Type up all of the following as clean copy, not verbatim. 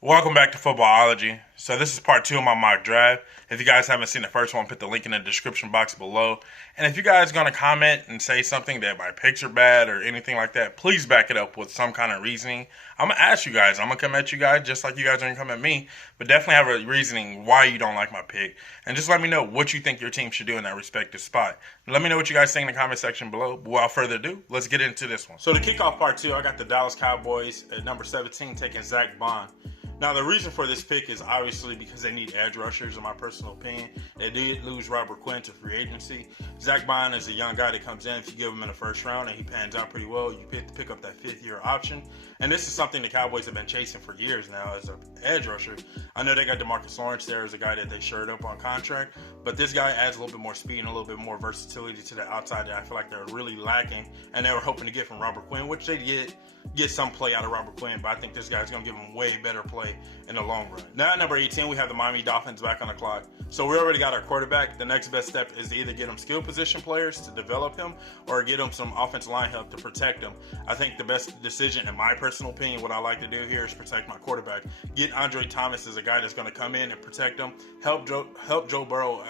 Welcome back to Footballology. So this is part two of my mock draft. If you guys haven't seen the first one, put the link in the description box below. And if you guys are going to comment and say something that my picks are bad or anything like that, please back it up with some kind of reasoning. I'm going to ask you guys. I'm going to come at you guys just like you guys are going to come at me. But definitely have a reasoning why you don't like my pick. And just let me know what you think your team should do in that respective spot. Let me know what you guys think in the comment section below. But without further ado, let's get into this one. So to kick off part two, I got the Dallas Cowboys at number 17 taking Zach Bond. Now, the reason for this pick is obviously because they need edge rushers, in my personal opinion. They did lose Robert Quinn to free agency. Zach Bond is a young guy that comes in. If you give him in the first round and he pans out pretty well, you pick up that fifth-year option. And this is something the Cowboys have been chasing for years now as an edge rusher. I know they got DeMarcus Lawrence there as a guy that they shored up on contract, but this guy adds a little bit more speed and a little bit more versatility to the outside that I feel like they're really lacking, and they were hoping to get from Robert Quinn, which they did get some play out of Robert Quinn, but I think this guy's going to give him way better play in the long run. Now at number 18, we have the Miami Dolphins back on the clock. So we already got our quarterback. The next best step is to either get him skill position players to develop him or get him some offensive line help to protect him. I think the best decision, in my personal opinion, what I like to do here is protect my quarterback. Get Andre Thomas as a guy that's going to come in and protect him, help Joe Burrow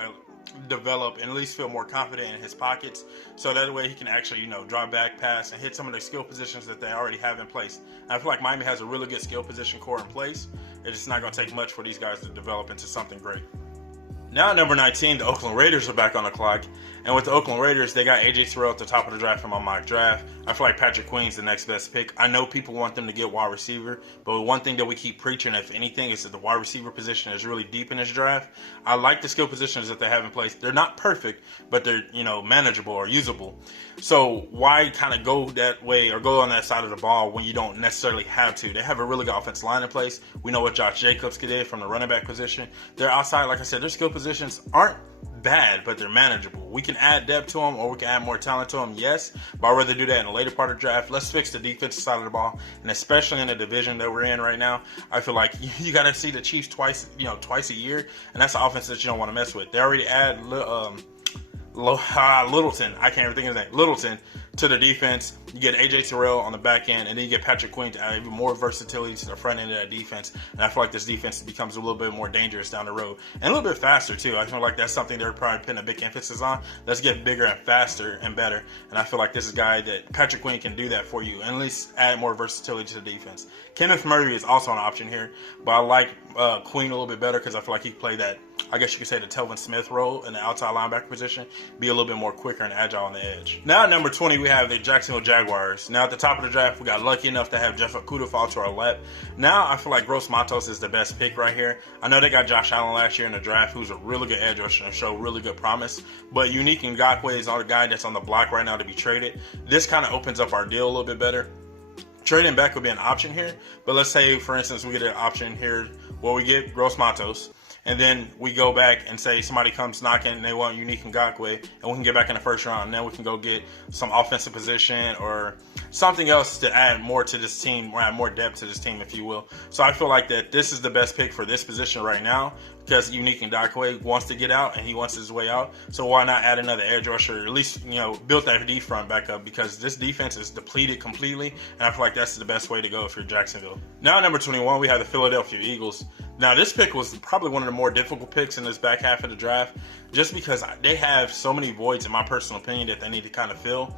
develop and at least feel more confident in his pockets, so that way he can actually, drop back, pass, and hit some of the skill positions that they already have in place. And I feel like Miami has a really good skill position core in place. It's just not going to take much for these guys to develop into something great. Now at number 19, the Oakland Raiders are back on the clock. And with the Oakland Raiders, they got A.J. Terrell at the top of the draft in my mock draft. I feel like Patrick Queen's the next best pick. I know people want them to get wide receiver, but one thing that we keep preaching, if anything, is that the wide receiver position is really deep in this draft. I like the skill positions that they have in place. They're not perfect, but they're, manageable or usable. So why kind of go that way or go on that side of the ball when you don't necessarily have to? They have a really good offensive line in place. We know what Josh Jacobs did from the running back position. They're outside, like I said, their skill positions aren't bad, but they're manageable. We can add depth to them or we can add more talent to them, yes, but I'd rather do that in the later part of the draft. Let's fix the defensive side of the ball, and especially in the division that we're in right now, I feel like you got to see the Chiefs twice a year, and that's the offense that you don't want to mess with. They already add Littleton, I can't even think of his name, Littleton, to the defense. You get A.J. Terrell on the back end, and then you get Patrick Queen to add even more versatility to the front end of that defense. And I feel like this defense becomes a little bit more dangerous down the road. And a little bit faster, too. I feel like that's something they're probably putting a big emphasis on. Let's get bigger and faster and better. And I feel like this is a guy that Patrick Queen can do that for you, and at least add more versatility to the defense. Kenneth Murray is also an option here, but I like Queen a little bit better because I feel like he can play that, I guess you could say, the Telvin Smith role in the outside linebacker position, be a little bit more quicker and agile on the edge. Now at number 20, we have the Jacksonville Jaguars. Now at the top of the draft, we got lucky enough to have Jeff Okudah fall to our left. Now I feel like Gross Matos is the best pick right here. I know they got Josh Allen last year in the draft, who's a really good edge rusher and showed really good promise, but Unique Ngakoue is our guy that's on the block right now to be traded. This kind of opens up our deal a little bit better. Trading back would be an option here, but let's say, for instance, we get an option here where we get Gross Matos, and then we go back and say somebody comes knocking and they want Unique Ngakoue, and we can get back in the first round, and then we can go get some offensive position or something else to add more to this team, or add more depth to this team, if you will. So I feel like that this is the best pick for this position right now, because Unique Ngakoue wants to get out and he wants his way out. So why not add another edge rusher, or at least, build that D front back up, because this defense is depleted completely, and I feel like that's the best way to go if you're Jacksonville. Now at number 21, we have the Philadelphia Eagles. Now this pick was probably one of the more difficult picks in this back half of the draft, just because they have so many voids, in my personal opinion, that they need to kind of fill.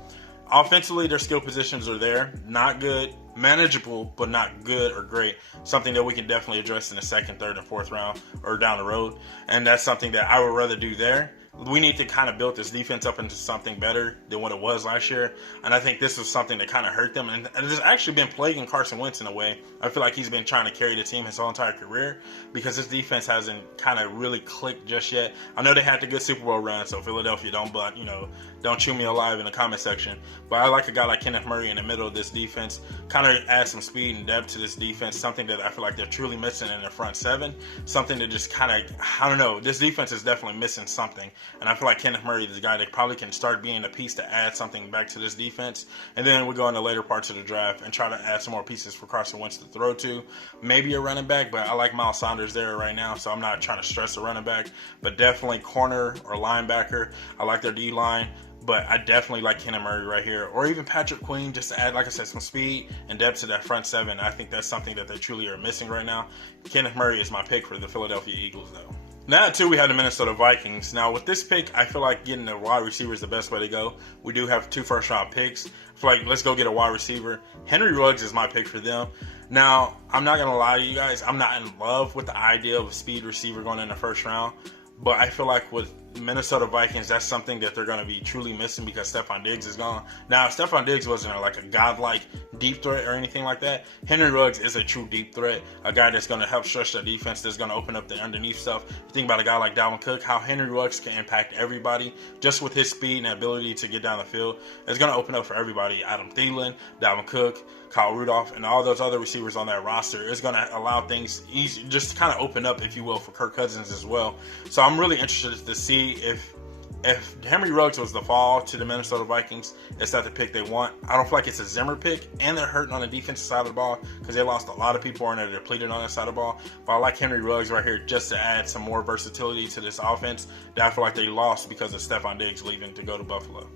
Offensively, their skill positions are there. Not good, manageable, but not good or great. Something that we can definitely address in the second, third, and fourth round or down the road. And that's something that I would rather do there. We need to kind of build this defense up into something better than what it was last year. And I think this was something that kind of hurt them. And it's actually been plaguing Carson Wentz in a way. I feel like he's been trying to carry the team his whole entire career, because this defense hasn't kind of really clicked just yet. I know they had the good Super Bowl run, so Philadelphia, don't chew me alive in the comment section. But I like a guy like Kenneth Murray in the middle of this defense, kind of add some speed and depth to this defense, something that I feel like they're truly missing in the front seven, something that just kind of, I don't know, this defense is definitely missing something. And I feel like Kenneth Murray is the guy that probably can start being a piece to add something back to this defense. And then we go in the later parts of the draft and try to add some more pieces for Carson Wentz to throw to. Maybe a running back, but I like Miles Sanders there right now, so I'm not trying to stress a running back. But definitely corner or linebacker. I like their D-line. But I definitely like Kenneth Murray right here, or even Patrick Queen, just to add, like I said, some speed and depth to that front seven. I think that's something that they truly are missing right now. Kenneth Murray is my pick for the Philadelphia Eagles, though. Now, at 2, we have the Minnesota Vikings. Now, with this pick, I feel like getting a wide receiver is the best way to go. We do have 2 first-round picks. I feel like let's go get a wide receiver. Henry Ruggs is my pick for them. Now, I'm not going to lie to you guys. I'm not in love with the idea of a speed receiver going in the first round. But I feel like with Minnesota Vikings, that's something that they're going to be truly missing because Stephon Diggs is gone. Now, Stephon Diggs wasn't like a godlike deep threat or anything like that. Henry Ruggs is a true deep threat, a guy that's going to help stretch the defense, that's going to open up the underneath stuff. You think about a guy like Dalvin Cook, how Henry Ruggs can impact everybody just with his speed and ability to get down the field. It's going to open up for everybody. Adam Thielen, Dalvin Cook, Kyle Rudolph, and all those other receivers on that roster. Is going to allow things easy, just kind of open up, if you will, for Kirk Cousins as well. So I'm really interested to see if Henry Ruggs was the fall to the Minnesota Vikings, is that the pick they want. I don't feel like it's a Zimmer pick, and they're hurting on the defensive side of the ball because they lost a lot of people and they're depleted on that side of the ball. But I like Henry Ruggs right here just to add some more versatility to this offense that I feel like they lost because of Stephon Diggs leaving to go to Buffalo.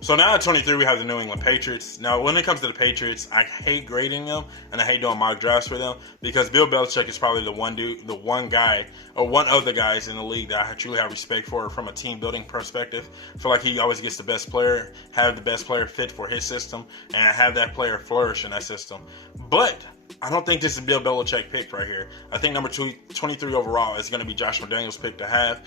So now at 23, we have the New England Patriots. Now, when it comes to the Patriots, I hate grading them and I hate doing mock drafts for them because Bill Belichick is probably the one guy or one of the guys in the league that I truly have respect for from a team building perspective. I feel like he always gets the best player, have the best player fit for his system, and have that player flourish in that system. But I don't think this is Bill Belichick pick right here. I think number 23 overall is going to be Josh McDaniels' pick to have.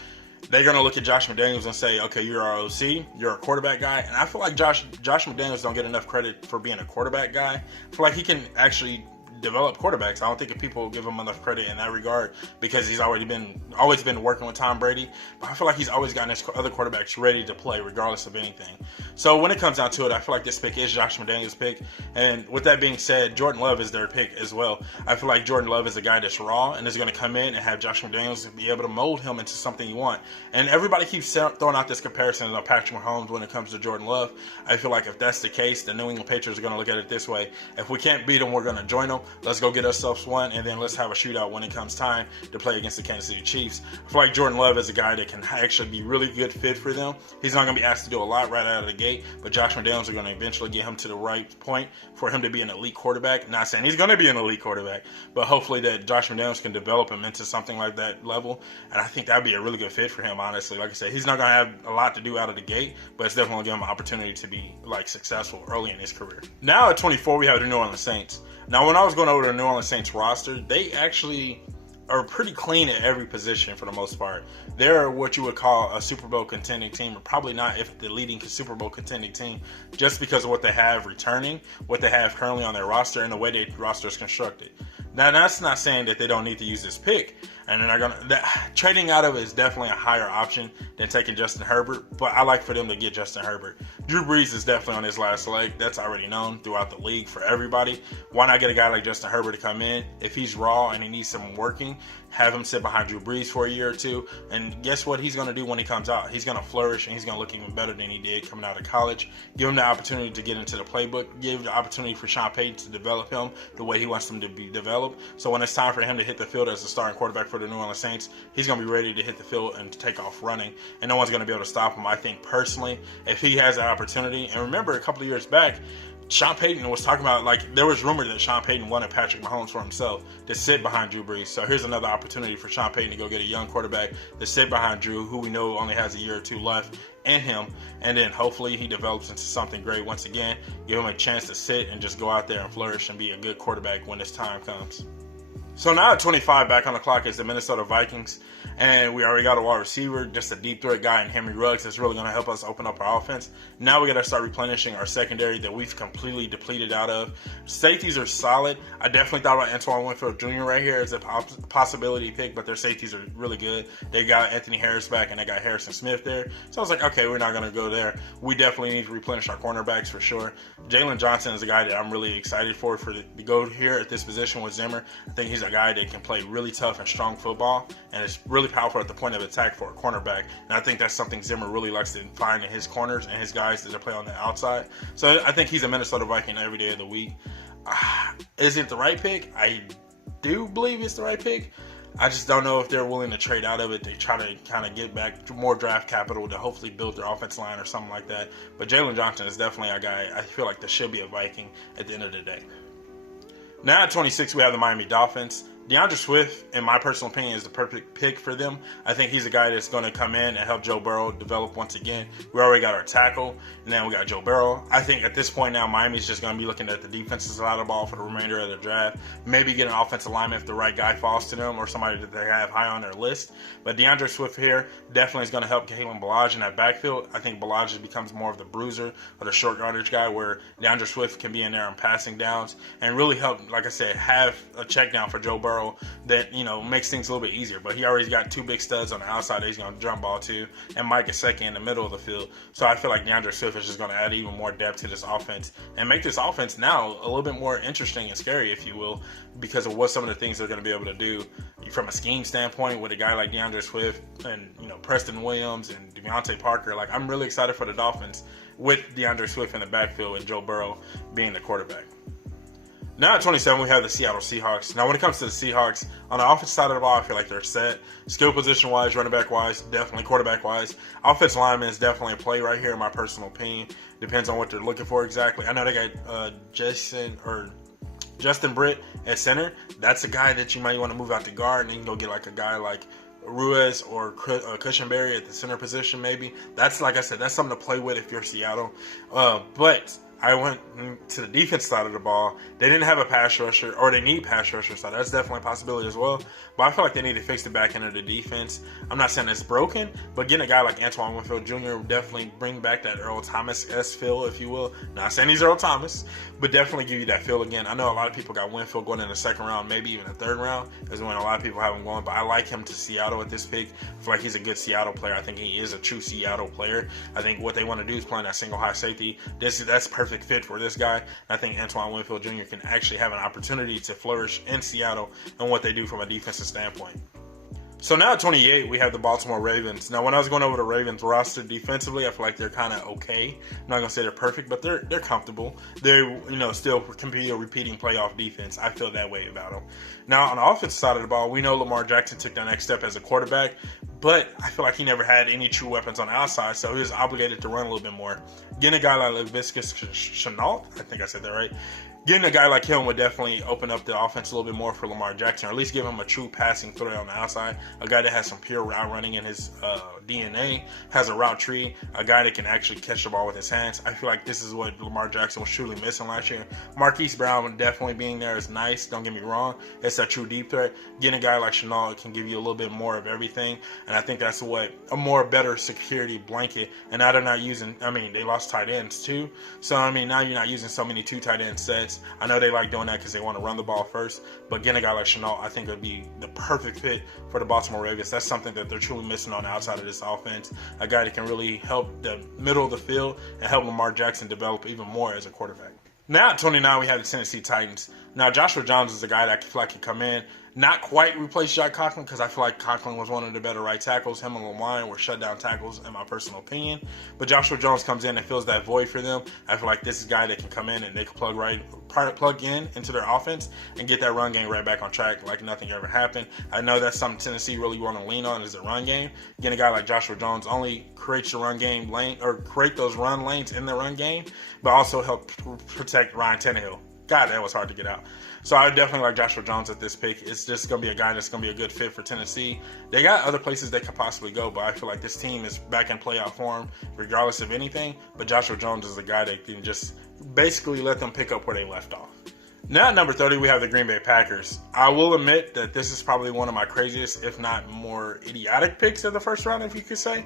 They're going to look at Josh McDaniels and say, okay, you're our OC, you're a quarterback guy. And I feel like Josh McDaniels don't get enough credit for being a quarterback guy. I feel like he can actually develop quarterbacks. I don't think if people give him enough credit in that regard because he's always been working with Tom Brady. But I feel like he's always gotten his other quarterbacks ready to play regardless of anything. So when it comes down to it, I feel like this pick is Josh McDaniels' pick. And with that being said, Jordan Love is their pick as well. I feel like Jordan Love is a guy that's raw and is going to come in and have Josh McDaniels be able to mold him into something you want. And everybody keeps throwing out this comparison of Patrick Mahomes when it comes to Jordan Love. I feel like if that's the case, the New England Patriots are going to look at it this way. If we can't beat them, we're going to join them. Let's go get ourselves one, and then let's have a shootout when it comes time to play against the Kansas City Chiefs. I feel like Jordan Love is a guy that can actually be really good fit for them. He's not going to be asked to do a lot right out of the gate, but Josh McDaniels are going to eventually get him to the right point for him to be an elite quarterback. Not saying he's going to be an elite quarterback, but hopefully that Josh McDaniels can develop him into something like that level, and I think that'd be a really good fit for him, honestly. Like I said, he's not going to have a lot to do out of the gate, but it's definitely going to give him an opportunity to be successful early in his career. Now at 24, we have the New Orleans Saints. Now, when I was going over the New Orleans Saints roster, they actually are pretty clean at every position for the most part. They're what you would call a Super Bowl contending team, or probably not if the leading Super Bowl contending team, just because of what they have returning, what they have currently on their roster, and the way their roster is constructed. Now, that's not saying that they don't need to use this pick, and trading out of it is definitely a higher option than taking Justin Herbert, but I like for them to get Justin Herbert. Drew Brees is definitely on his last leg. That's already known throughout the league for everybody. Why not get a guy like Justin Herbert to come in? If he's raw and he needs some working, have him sit behind Drew Brees for a year or two, and guess what he's going to do when he comes out? He's going to flourish, and he's going to look even better than he did coming out of college. Give him the opportunity to get into the playbook. Give the opportunity for Sean Payton to develop him the way he wants him to be developed. So when it's time for him to hit the field as the starting quarterback for the New Orleans Saints, he's going to be ready to hit the field and to take off running, and no one's going to be able to stop him. I think personally, if he has that opportunity, and remember a couple of years back, Sean Payton was talking about, there was rumor that Sean Payton wanted Patrick Mahomes for himself to sit behind Drew Brees. So here's another opportunity for Sean Payton to go get a young quarterback to sit behind Drew, who we know only has a year or two left in him. And then hopefully he develops into something great once again. Give him a chance to sit and just go out there and flourish and be a good quarterback when his time comes. So now at 25, back on the clock is the Minnesota Vikings. And we already got a wide receiver, just a deep threat guy in Henry Ruggs that's really going to help us open up our offense. Now we got to start replenishing our secondary that we've completely depleted out of. Safeties are solid. I definitely thought about Antoine Winfield Jr. right here as a possibility pick, but their safeties are really good. They got Anthony Harris back, and they got Harrison Smith there. So I was like, okay, we're not going to go there. We definitely need to replenish our cornerbacks for sure. Jalen Johnson is a guy that I'm really excited for to go here at this position with Zimmer. I think he's a guy that can play really tough and strong football, and it's really powerful at the point of attack for a cornerback. And I think that's something Zimmer really likes to find in his corners and his guys that play on the outside. So I think he's a Minnesota Viking every day of the week. Is it the right pick? I do believe it's the right pick. I just don't know if they're willing to trade out of it. They try to kind of get back more draft capital to hopefully build their offense line or something like that. But Jalen Johnson is definitely a guy I feel like that should be a Viking at the end of the day. Now at 26, we have the Miami Dolphins. DeAndre Swift, in my personal opinion, is the perfect pick for them. I think he's a guy that's going to come in and help Joe Burrow develop once again. We already got our tackle, and now we got Joe Burrow. I think at this point now, Miami's just going to be looking at the defensive side of the ball for the remainder of the draft. Maybe get an offensive lineman if the right guy falls to them or somebody that they have high on their list. But DeAndre Swift here definitely is going to help Kalen Ballage in that backfield. I think Ballage just becomes more of the bruiser or the short yardage guy where DeAndre Swift can be in there on passing downs and really help, like I said, have a check down for Joe Burrow that, makes things a little bit easier. But he already got two big studs on the outside that he's going to jump ball to, and Mike Gesicki in the middle of the field. So I feel like DeAndre Swift is just going to add even more depth to this offense and make this offense now a little bit more interesting and scary, if you will, because of what some of the things they're going to be able to do from a scheme standpoint with a guy like DeAndre Swift and, Preston Williams and Devontae Parker. Like, I'm really excited for the Dolphins with DeAndre Swift in the backfield and Joe Burrow being the quarterback. Now at 27, we have the Seattle Seahawks. Now, when it comes to the Seahawks, on the offensive side of the ball, I feel like they're set. Skill position-wise, running back-wise, definitely quarterback-wise. Offensive lineman is definitely a play right here, in my personal opinion. Depends on what they're looking for exactly. I know they got Justin Britt at center. That's a guy that you might want to move out to guard, and then you can go get like a guy like Ruiz or Cushing Barry at the center position maybe. That's, like I said, that's something to play with if you're Seattle. But I went to the defense side of the ball. They didn't have a pass rusher, or they need pass rusher, so that's definitely a possibility as well. But I feel like they need to fix the back end of the defense. I'm not saying it's broken, but getting a guy like Antoine Winfield Jr. will definitely bring back that Earl Thomas-esque feel, if you will. Not saying he's Earl Thomas, but definitely give you that feel again. I know a lot of people got Winfield going in the second round, maybe even the third round, is when a lot of people have him going. But I like him to Seattle at this pick. I feel like he's a good Seattle player. I think he is a true Seattle player. I think what they want to do is play in that single high safety. That's perfect fit for this guy. I think Antoine Winfield Jr. can actually have an opportunity to flourish in Seattle and what they do from a defensive standpoint. So now at 28, we have the Baltimore Ravens. Now, when I was going over the Ravens roster defensively, I feel like they're kind of okay. I'm not going to say they're perfect, but they're comfortable. They still compete a repeating playoff defense. I feel that way about them. Now, on the offensive side of the ball, we know Lamar Jackson took the next step as a quarterback, but I feel like he never had any true weapons on the outside, so he was obligated to run a little bit more. Getting a guy like Laviska Shenault, I think I said that right. Getting a guy like him would definitely open up the offense a little bit more for Lamar Jackson, or at least give him a true passing threat on the outside. A guy that has some pure route running in his DNA, has a route tree, a guy that can actually catch the ball with his hands. I feel like this is what Lamar Jackson was truly missing last year. Marquise Brown definitely being there is nice, don't get me wrong. It's a true deep threat. Getting a guy like Shenault can give you a little bit more of everything, and I think that's what a more better security blanket. And now they're not using, they lost tight ends too. So, now you're not using so many two tight end sets. I know they like doing that because they want to run the ball first, but getting a guy like Shenault, I think would be the perfect fit for the Baltimore Ravens. That's something that they're truly missing on the outside of this offense. A guy that can really help the middle of the field and help Lamar Jackson develop even more as a quarterback. Now at 29, we have the Tennessee Titans. Now, Joshua Jones is a guy that I feel like can come in, not quite replace Jack Conklin, because I feel like Conklin was one of the better right tackles. Him and Lamine were shutdown tackles, in my personal opinion. But Joshua Jones comes in and fills that void for them. I feel like this is a guy that can come in and they can plug in into their offense and get that run game right back on track like nothing ever happened. I know that's something Tennessee really want to lean on is the run game. Getting a guy like Joshua Jones only creates the run game lane, or create those run lanes in the run game, but also help protect Ryan Tannehill. God, that was hard to get out. So I definitely like Joshua Jones at this pick. It's just going to be a guy that's going to be a good fit for Tennessee. They got other places they could possibly go, but I feel like this team is back in playoff form regardless of anything. But Joshua Jones is a guy that can just basically let them pick up where they left off. Now at number 30, we have the Green Bay Packers. I will admit that this is probably one of my craziest, if not more idiotic picks of the first round, if you could say.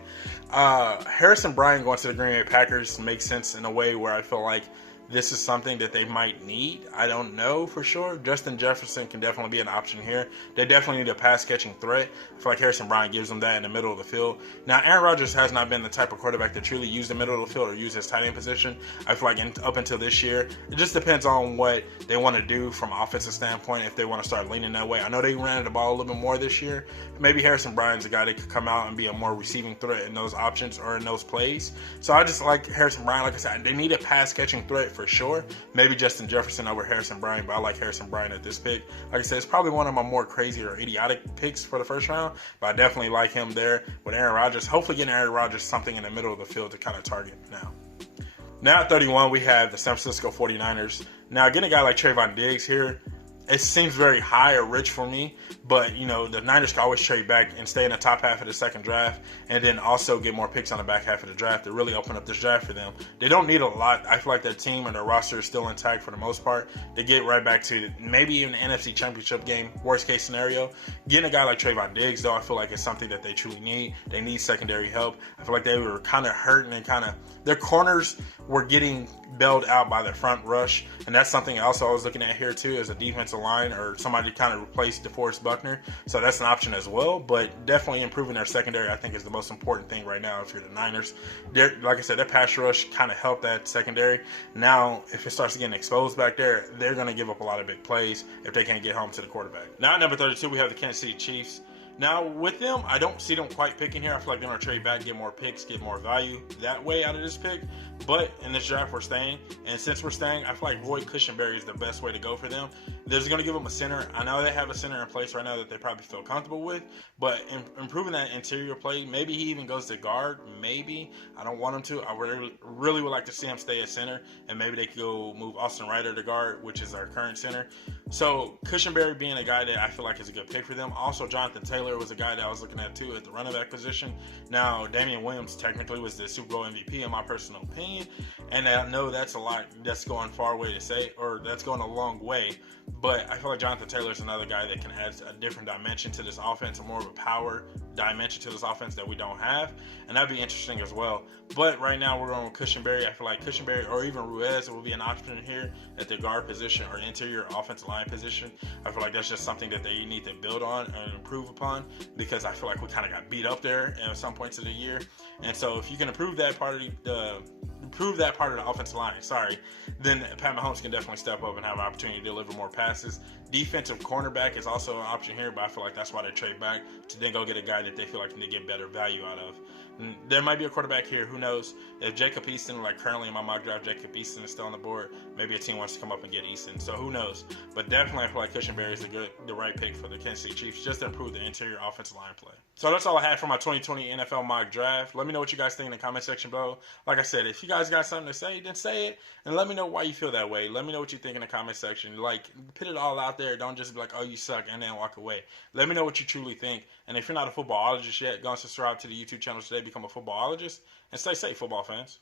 Harrison Bryant going to the Green Bay Packers makes sense in a way where I feel like this is something that they might need. I don't know for sure. Justin Jefferson can definitely be an option here. They definitely need a pass-catching threat. I feel like Harrison Bryant gives them that in the middle of the field. Now, Aaron Rodgers has not been the type of quarterback that truly used the middle of the field or use his tight end position. I feel like up until this year, it just depends on what they want to do from an offensive standpoint, if they want to start leaning that way. I know they ran the ball a little bit more this year. Maybe Harrison Bryant's a guy that could come out and be a more receiving threat in those options or in those plays. So I just like Harrison Bryant. Like I said, they need a pass-catching threat for sure. Maybe Justin Jefferson over Harrison Bryant, but I like Harrison Bryant at this pick. Like I said, it's probably one of my more crazy or idiotic picks for the first round, but I definitely like him there with Aaron Rodgers. Hopefully getting Aaron Rodgers something in the middle of the field to kind of target now. Now at 31, we have the San Francisco 49ers. Now getting a guy like Trayvon Diggs here, it seems very high or rich for me, but you know the Niners can always trade back and stay in the top half of the second draft, and then also get more picks on the back half of the draft to really open up this draft for them. They don't need a lot. I feel like their team and their roster is still intact for the most part. They get right back to maybe even an NFC Championship game, worst case scenario. Getting a guy like Trayvon Diggs, though, I feel like it's something that they truly need. They need secondary help. I feel like they were kind of hurting and their corners were getting bailed out by their front rush, and that's something else I was looking at here too, as a defensive line or somebody to kind of replace DeForest Buckner. So that's an option as well, but definitely improving their secondary I think is the most important thing right now if you're the Niners. Like I said, their pass rush kind of helped that secondary. Now if it starts getting exposed back there, they're going to give up a lot of big plays if they can't get home to the quarterback. Now at number 32 we have the Kansas City Chiefs. Now, with them, I don't see them quite picking here. I feel like they're going to trade back, get more picks, get more value that way out of this pick. But in this draft, we're staying. And since we're staying, I feel like Cushing Barry is the best way to go for them. They're going to give them a center. I know they have a center in place right now that they probably feel comfortable with. But improving that interior play, maybe he even goes to guard. Maybe. I don't want him to. I really would like to see him stay at center. And maybe they could go move Austin Ryder to guard, which is our current center. So, Cushing Barry being a guy that I feel like is a good pick for them. Also, Jonathan Taylor was a guy that I was looking at too at the running back position. Now, Damian Williams technically was the Super Bowl MVP in my personal opinion, and I know that's a lot. That's going far way to say, or that's going a long way. But I feel like Jonathan Taylor is another guy that can add a different dimension to this offense, more of a power dimension to this offense that we don't have, and that'd be interesting as well. But right now we're going with Cushing Barry. I feel like Cushing Barry or even Ruiz will be an option here at the guard position or interior offensive line position. I feel like that's just something that they need to build on and improve upon, because I feel like we kind of got beat up there at some points of the year. And so if you can improve that part of the offensive line, then Pat Mahomes can definitely step up and have an opportunity to deliver more passes. Defensive cornerback is also an option here, but I feel like that's why they trade back to then go get a guy that they feel like they get better value out of. There might be a quarterback here. Who knows? If Jacob Easton, like currently in my mock draft, Jacob Easton is still on the board, maybe a team wants to come up and get Easton. So who knows? But definitely I feel like Cushing Barry is the right pick for the Kansas City Chiefs, just to improve the interior offensive line play. So that's all I had for my 2020 NFL mock draft. Let me know what you guys think in the comment section below. Like I said, if you guys got something to say, then say it. And let me know why you feel that way. Let me know what you think in the comment section. Like, put it all out there. Don't just be like, oh, you suck, and then walk away. Let me know what you truly think. And if you're not a footballologist yet, go and subscribe to the YouTube channel today. Become a footballologist. And stay safe, football fans.